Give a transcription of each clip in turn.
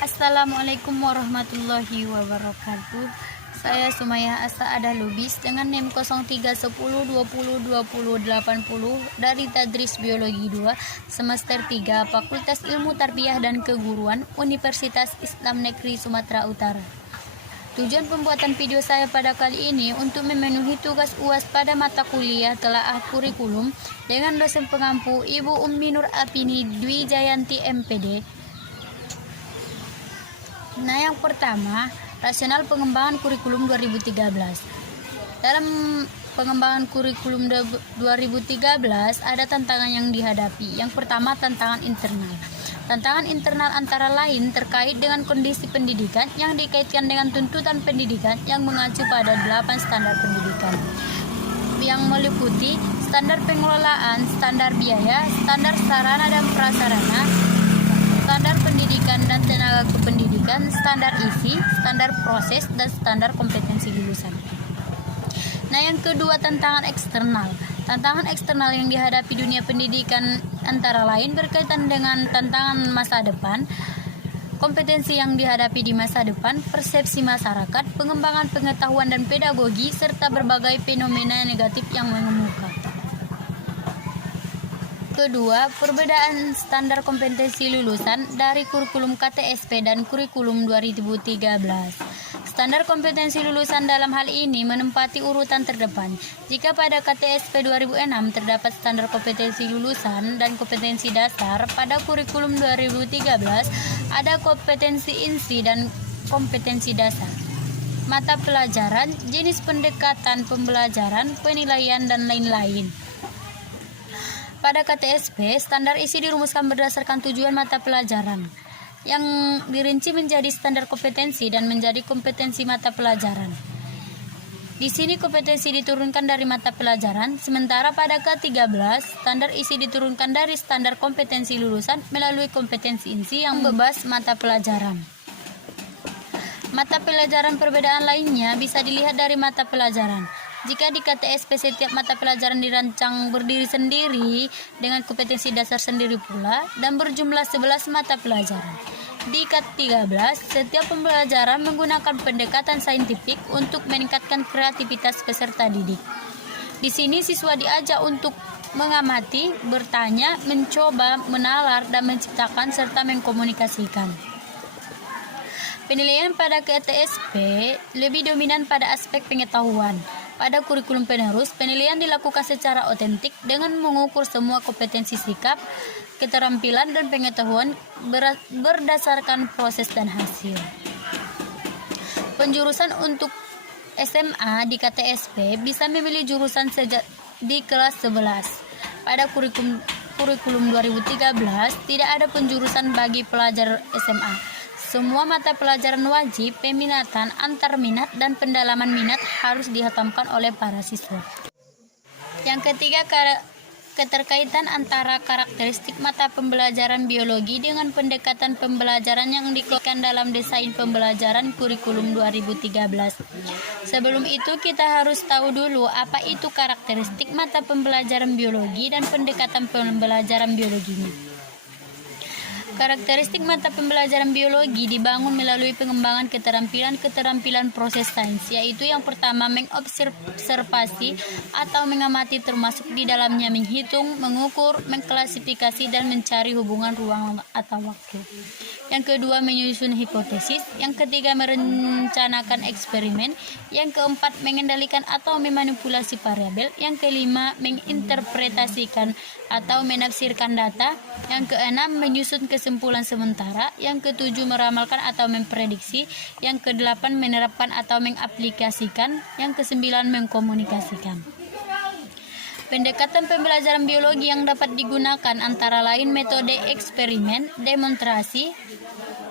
Assalamualaikum warahmatullahi wabarakatuh. Saya Sumayah Asa-Adah Lubis dengan NIM 0310202080 dari Tadris Biologi 2 semester 3 Fakultas Ilmu Tarbiyah dan Keguruan Universitas Islam Negeri Sumatera Utara. Tujuan pembuatan video saya pada kali ini untuk memenuhi tugas UAS pada mata kuliah telaah kurikulum dengan dosen pengampu Ibu Ummi Nur Apini Dwi Jayanti MPD. Nah, yang pertama, rasional pengembangan kurikulum 2013. Dalam pengembangan kurikulum 2013 ada tantangan yang dihadapi. Yang pertama, tantangan internal. Tantangan internal antara lain terkait dengan kondisi pendidikan yang dikaitkan dengan tuntutan pendidikan yang mengacu pada 8 standar pendidikan yang meliputi standar pengelolaan, standar biaya, standar sarana dan prasarana, standar pendidikan dan tenaga kependidikan, standar isi, standar proses, dan standar kompetensi lulusan. Nah, yang kedua, tantangan eksternal. Tantangan eksternal yang dihadapi dunia pendidikan antara lain berkaitan dengan tantangan masa depan, kompetensi yang dihadapi di masa depan, persepsi masyarakat, pengembangan pengetahuan dan pedagogi, serta berbagai fenomena negatif yang mengemuka. Kedua, perbedaan standar kompetensi lulusan dari kurikulum KTSP dan kurikulum 2013. Standar kompetensi lulusan dalam hal ini menempati urutan terdepan. Jika pada KTSP 2006 terdapat standar kompetensi lulusan dan kompetensi dasar, pada kurikulum 2013 ada kompetensi insi dan kompetensi dasar. Mata pelajaran, jenis pendekatan pembelajaran, penilaian, dan lain-lain. Pada KTSP, standar isi dirumuskan berdasarkan tujuan mata pelajaran yang dirinci menjadi standar kompetensi dan menjadi kompetensi mata pelajaran. Di sini kompetensi diturunkan dari mata pelajaran, sementara pada K13, standar isi diturunkan dari standar kompetensi lulusan melalui kompetensi insi yang bebas mata pelajaran. Mata pelajaran perbedaan lainnya bisa dilihat dari mata pelajaran. Jika di KTSP setiap mata pelajaran dirancang berdiri sendiri dengan kompetensi dasar sendiri pula dan berjumlah 11 mata pelajaran. Di K13, setiap pembelajaran menggunakan pendekatan saintifik untuk meningkatkan kreativitas peserta didik. Di sini siswa diajak untuk mengamati, bertanya, mencoba, menalar, dan menciptakan serta mengkomunikasikan. Penilaian pada KTSP lebih dominan pada aspek pengetahuan. Pada kurikulum penerus, penilaian dilakukan secara otentik dengan mengukur semua kompetensi sikap, keterampilan, dan pengetahuan berdasarkan proses dan hasil. Penjurusan untuk SMA di KTSP bisa memilih jurusan sejak di kelas 11. Pada kurikulum 2013 tidak ada penjurusan bagi pelajar SMA. Semua mata pelajaran wajib, peminatan, antar minat, dan pendalaman minat harus dihatamkan oleh para siswa. Yang ketiga, keterkaitan antara karakteristik mata pembelajaran biologi dengan pendekatan pembelajaran yang dikeluarkan dalam desain pembelajaran kurikulum 2013. Sebelum itu, kita harus tahu dulu apa itu karakteristik mata pembelajaran biologi dan pendekatan pembelajaran biologinya. Karakteristik mata pembelajaran biologi dibangun melalui pengembangan keterampilan proses sains, yaitu yang pertama mengobservasi atau mengamati, termasuk di dalamnya menghitung, mengukur, mengklasifikasi, dan mencari hubungan ruang atau waktu. Yang kedua, menyusun hipotesis. Yang ketiga, merencanakan eksperimen. Yang keempat, mengendalikan atau memanipulasi variabel. Yang kelima, menginterpretasikan atau menafsirkan data. Yang keenam, menyusun kesimpulan sementara. Yang ketujuh, meramalkan atau memprediksi. Yang kedelapan, menerapkan atau mengaplikasikan. Yang kesembilan, mengkomunikasikan. Pendekatan pembelajaran biologi yang dapat digunakan antara lain metode eksperimen, demonstrasi,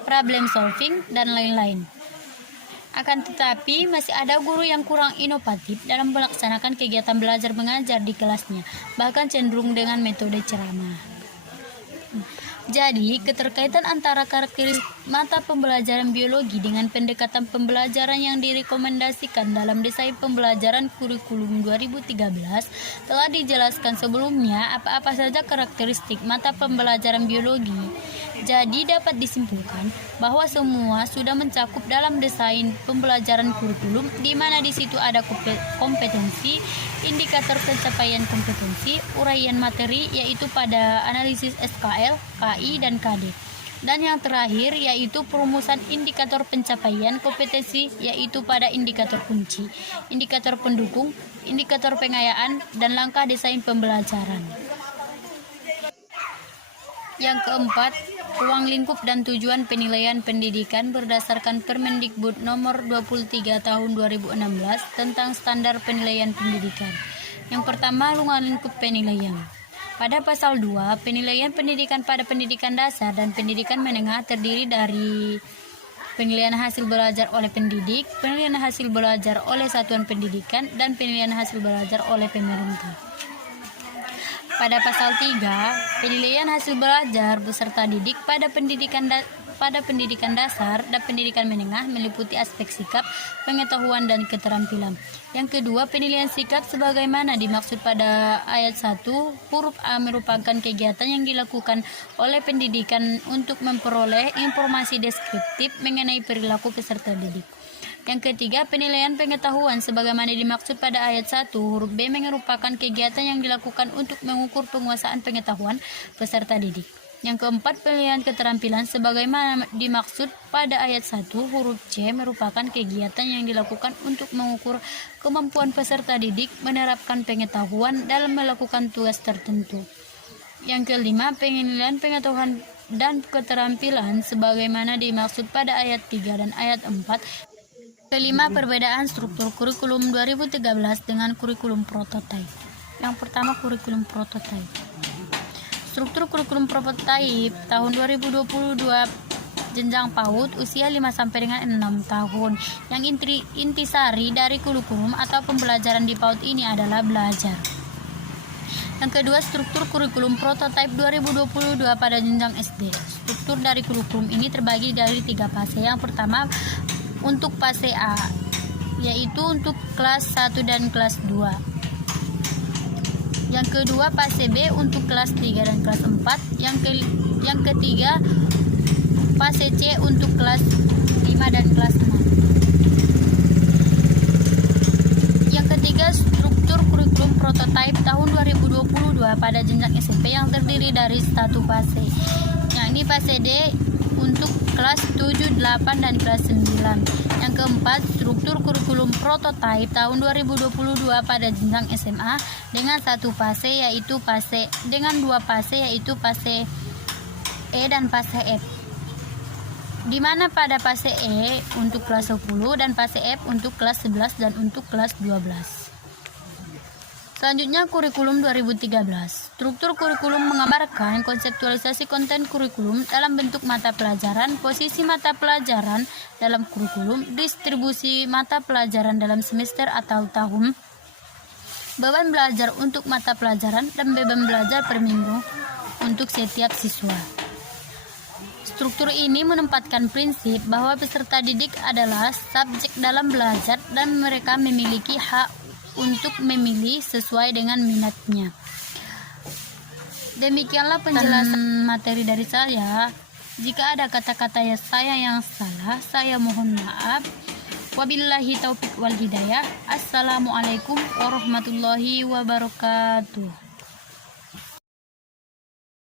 problem solving, dan lain-lain. Akan tetapi, masih ada guru yang kurang inovatif dalam melaksanakan kegiatan belajar mengajar di kelasnya, bahkan cenderung dengan metode ceramah. Jadi, keterkaitan antara karakteristik mata pembelajaran biologi dengan pendekatan pembelajaran yang direkomendasikan dalam desain pembelajaran kurikulum 2013 telah dijelaskan sebelumnya. Apa-apa saja karakteristik mata pembelajaran biologi Jadi dapat disimpulkan bahwa semua sudah mencakup dalam desain pembelajaran kurikulum, di mana di situ ada kompetensi, indikator pencapaian kompetensi, uraian materi yaitu pada analisis SKL, KI, dan KD. Dan yang terakhir yaitu perumusan indikator pencapaian kompetensi yaitu pada indikator kunci, indikator pendukung, indikator pengayaan, dan langkah desain pembelajaran. Yang keempat, ruang lingkup dan tujuan penilaian pendidikan berdasarkan Permendikbud nomor 23 tahun 2016 tentang standar penilaian pendidikan. Yang pertama, ruang lingkup penilaian. Pada pasal 2, penilaian pendidikan pada pendidikan dasar dan pendidikan menengah terdiri dari penilaian hasil belajar oleh pendidik, penilaian hasil belajar oleh satuan pendidikan, dan penilaian hasil belajar oleh pemerintah. Pada pasal 3, penilaian hasil belajar beserta didik pada pendidikan dasar dan pendidikan menengah meliputi aspek sikap, pengetahuan, dan keterampilan. Yang kedua, penilaian sikap sebagaimana dimaksud pada ayat 1 huruf A merupakan kegiatan yang dilakukan oleh pendidikan untuk memperoleh informasi deskriptif mengenai perilaku peserta didik. Yang ketiga, penilaian pengetahuan sebagaimana dimaksud pada ayat 1 huruf B merupakan kegiatan yang dilakukan untuk mengukur penguasaan pengetahuan peserta didik. Yang keempat, penilaian keterampilan sebagaimana dimaksud pada ayat 1 huruf C merupakan kegiatan yang dilakukan untuk mengukur kemampuan peserta didik menerapkan pengetahuan dalam melakukan tugas tertentu. Yang kelima, penilaian pengetahuan dan keterampilan sebagaimana dimaksud pada ayat 3 dan ayat 4. Kelima, perbedaan struktur kurikulum 2013 dengan kurikulum prototipe. Yang pertama, kurikulum prototipe. Struktur kurikulum prototipe tahun 2022 jenjang PAUD usia 5 sampai dengan 6 tahun. Yang intisari dari kurikulum atau pembelajaran di PAUD ini adalah belajar. Yang kedua, struktur kurikulum prototipe 2022 pada jenjang SD. Struktur dari kurikulum ini terbagi dari 3 fase. Yang pertama, untuk fase A, yaitu untuk kelas 1 dan kelas 2. Yang kedua, fase B untuk kelas 3 dan kelas 4. Yang ketiga, fase C untuk kelas 5 dan kelas 6. Yang ketiga, struktur kurikulum prototipe tahun 2022 pada jenjang SMP yang terdiri dari 1 fase. Yang ini fase D untuk kelas 7, 8, dan kelas 9. Yang keempat, struktur kurikulum prototipe tahun 2022 pada jenjang SMA dengan 1 fase yaitu fase dengan 2 fase yaitu fase E dan fase F. Di mana pada fase E untuk kelas 10 dan fase F untuk kelas 11 dan untuk kelas 12. Selanjutnya, kurikulum 2013. Struktur kurikulum menggambarkan konseptualisasi konten kurikulum dalam bentuk mata pelajaran, posisi mata pelajaran dalam kurikulum, distribusi mata pelajaran dalam semester atau tahun, beban belajar untuk mata pelajaran, dan beban belajar per minggu untuk setiap siswa. Struktur ini menempatkan prinsip bahwa peserta didik adalah subjek dalam belajar dan mereka memiliki hak untuk memilih sesuai dengan minatnya. Demikianlah penjelasan materi dari saya. Jika ada kata-kata saya yang salah, saya mohon maaf. Wabillahi taufiq wal hidayah. Assalamualaikum warahmatullahi wabarakatuh.